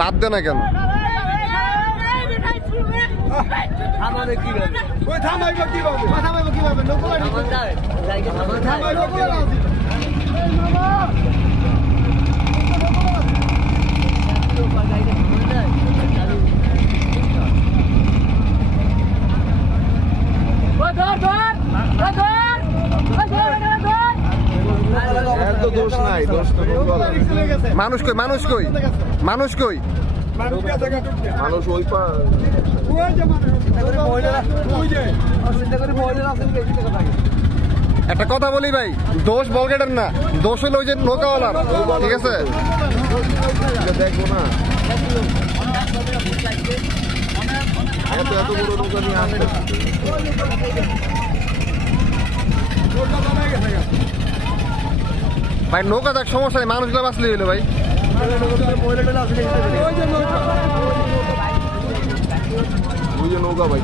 লাভ দে না কেন? দোষ নাই, দোষ তো মানুষ কই, মানুষ কই, মানুষ কই, মানুষ ওই একটা কথা বলি ভাই, দোষ বলগেটার না, দোষ হইলো ওই যে নৌকাওয়ালার। ঠিক আছে, দেখবো না এত এত বড় নৌকা নিয়ে আসতে। ভাই নৌকা যাক, সমস্যা নেই, মানুষগুলো বাঁচলে হইলো ভাই। নৌকা ভাই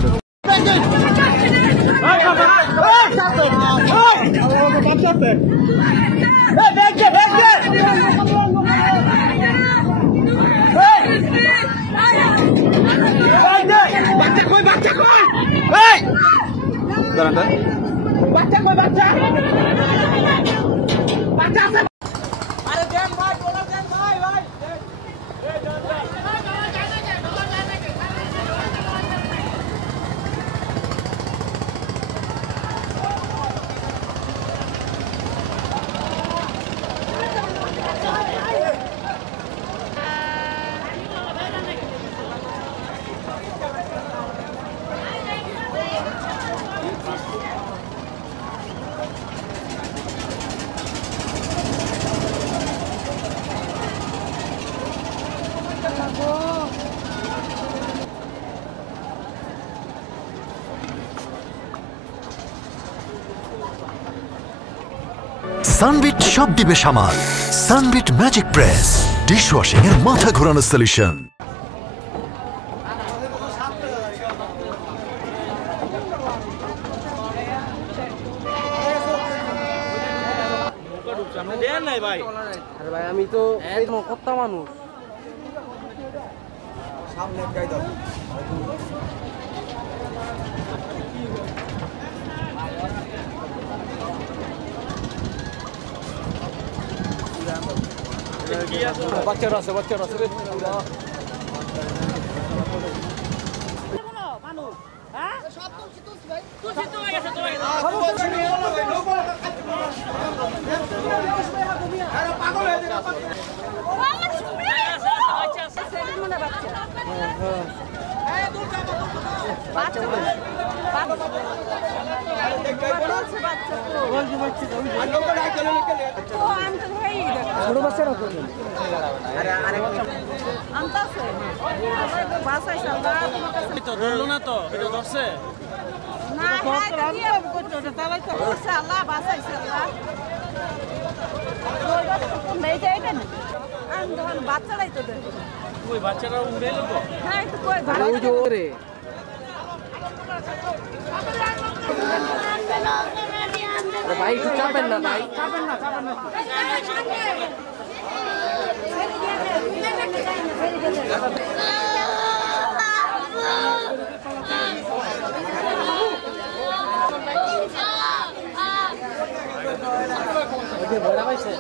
সানবিট সব দিবে সামাল। সানবিট ম্যাজিক প্রেস ডিশওয়াশিং এর মাথা ঘোরানো সলিউশন। আমি তো কত মানুষ সামনে বাচ্চারা আছে, বাচ্চারা আছে। ছোট বাচ্চারা করবেন বাচ্চারাই তো বাচ্চারা উড়ে যাবো। ভাই একটু চাপেন না ভাই, চাপেন না, চাপেন না। ভরা পাইছে।